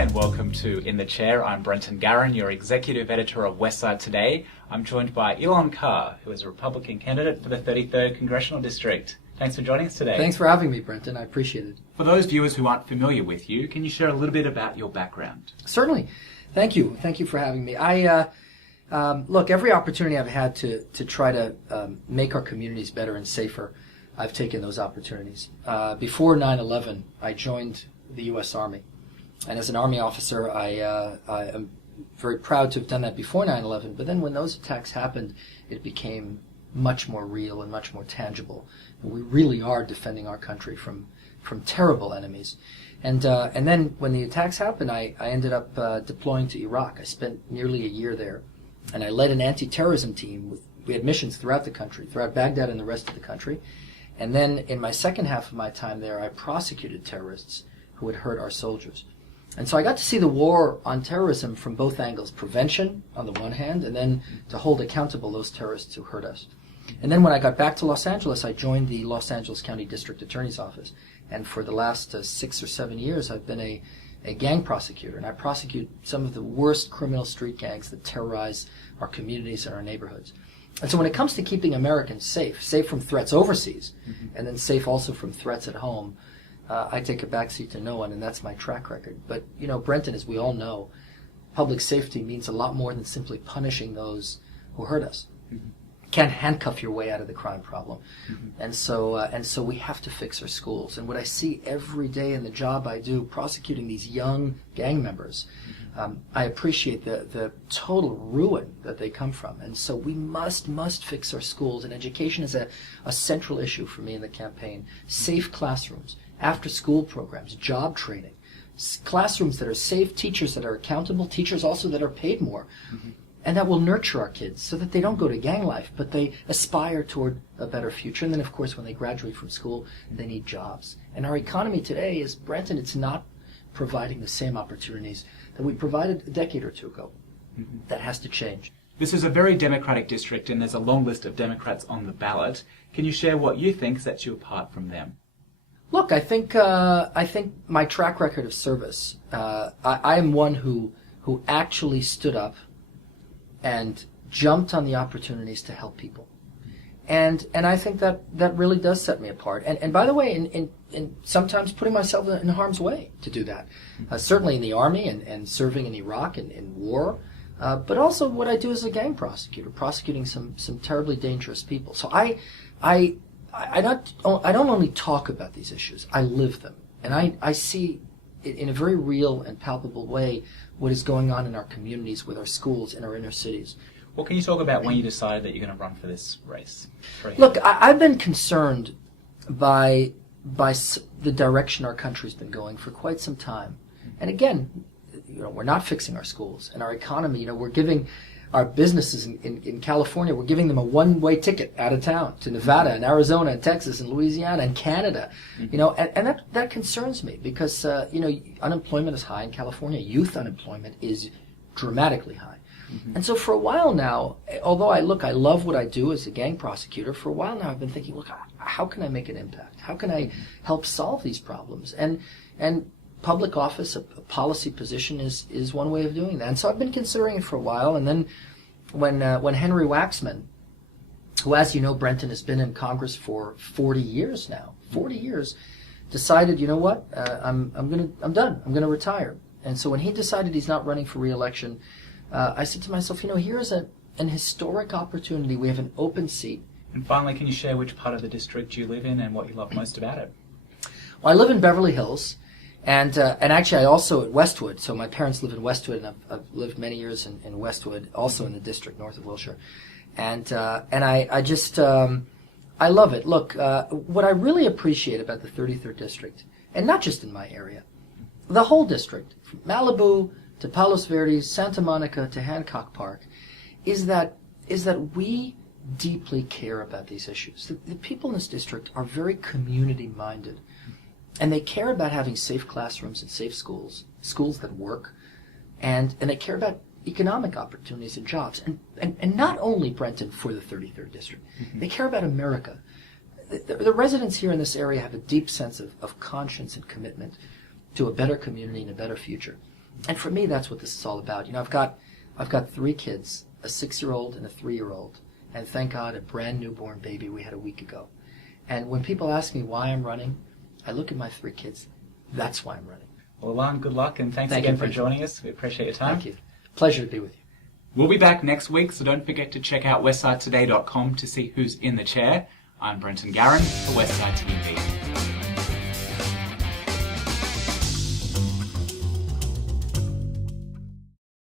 Hi and welcome to In the Chair. I'm Brenton Garen, your executive editor of Westside Today. I'm joined by Elan Carr, who is a Republican candidate for the 33rd Congressional District. Thanks for joining us today. Thanks for having me, Brenton. I appreciate it. For those viewers who aren't familiar with you, can you share a little bit about your background? Certainly. Thank you. Thank you for having me. Look, every opportunity I've had to try to make our communities better and safer, I've taken those opportunities. Before 9/11, I joined the U.S. Army. And as an Army officer, I am very proud to have done that before 9/11. But then when those attacks happened, it became much more real and much more tangible. And we really are defending our country from terrible enemies. And then when the attacks happened, I ended up deploying to Iraq. I spent nearly a year there. And I led an anti-terrorism team. We had missions throughout the country, throughout Baghdad and the rest of the country. And then in my second half of my time there, I prosecuted terrorists who had hurt our soldiers. And so I got to see the war on terrorism from both angles, prevention on the one hand, and then to hold accountable those terrorists who hurt us. And then when I got back to Los Angeles, I joined the Los Angeles County District Attorney's Office. And for the last 6 or 7 years, I've been a gang prosecutor, and I prosecute some of the worst criminal street gangs that terrorize our communities and our neighborhoods. And so when it comes to keeping Americans safe from threats overseas, and then safe also from threats at home, I take a backseat to no one, and that's my track record. But, you know, Brenton, as we all know, public safety means a lot more than simply punishing those who hurt us. You can't handcuff your way out of the crime problem. And so we have to fix our schools. And what I see every day in the job I do, prosecuting these young gang members, I appreciate the total ruin that they come from. And so we must fix our schools. And education is a central issue for me in the campaign. Safe classrooms, after-school programs, job training, classrooms that are safe, teachers that are accountable, teachers also that are paid more. And that will nurture our kids so that they don't go to gang life, but they aspire toward a better future. And then, of course, when they graduate from school, they need jobs. And our economy today is, Brenton, it's not providing the same opportunities that we provided a decade or two ago. That has to change. This is a very Democratic district, and there's a long list of Democrats on the ballot. Can you share what you think sets you apart from them? Look, I think my track record of service, I am one who actually stood up and jumped on the opportunities to help people. And I think that really does set me apart. And by the way, in sometimes putting myself in harm's way to do that. Certainly in the Army and serving in Iraq and in war, but also what I do as a gang prosecutor, prosecuting some terribly dangerous people. So I don't only talk about these issues, I live them. And I see in a very real and palpable way what is going on in our communities, with our schools, in our inner cities. Well, can you talk about when you decided that you're going to run for this race? Look, I've been concerned by the direction our country's been going for quite some time. And again, you know, we're not fixing our schools and our economy. You know, we're giving our businesses in California, we're giving them a one-way ticket out of town to Nevada and Arizona and Texas and Louisiana and Canada. You know, and that concerns me because, you know, unemployment is high in California. Youth unemployment is dramatically high. And so for a while now, although I love what I do as a gang prosecutor, for a while now I've been thinking, look, how can I make an impact? How can I help solve these problems? And public office, a policy position is one way of doing that. And so I've been considering it for a while. And then when Henry Waxman, who, as you know, Brenton, has been in Congress for 40 years now, 40 years, decided, you know what, I'm done. I'm going to retire. And so when he decided he's not running for re-election, I said to myself, you know, here's an historic opportunity. We have an open seat. And finally, can you share which part of the district you live in and what you love most about it? Well, I live in Beverly Hills. And actually, I also at Westwood. So my parents live in Westwood, and I've lived many years in Westwood, also in the district north of Wilshire. And I just I love it. Look, what I really appreciate about the 33rd district, and not just in my area, the whole district, from Malibu to Palos Verdes, Santa Monica to Hancock Park, is that we deeply care about these issues. The people in this district are very community-minded. And they care about having safe classrooms and safe schools that work, and they care about economic opportunities and jobs. And not only, Brenton, for the 33rd District. They care about America. The residents here in this area have a deep sense of conscience and commitment to a better community and a better future. And for me, that's what this is all about. You know, I've got 3 kids, a 6-year-old and a 3-year-old, and thank God a brand newborn baby we had a week ago. And when people ask me why I'm running, I look at my 3 kids. That's why I'm running. Well, Elan, good luck, and thanks Thank again you, for Brenton. joining us. We appreciate your time. Thank you. Pleasure to be with you. We'll be back next week, so don't forget to check out westsidetoday.com to see who's in the chair. I'm Brenton Garen for Westside TV.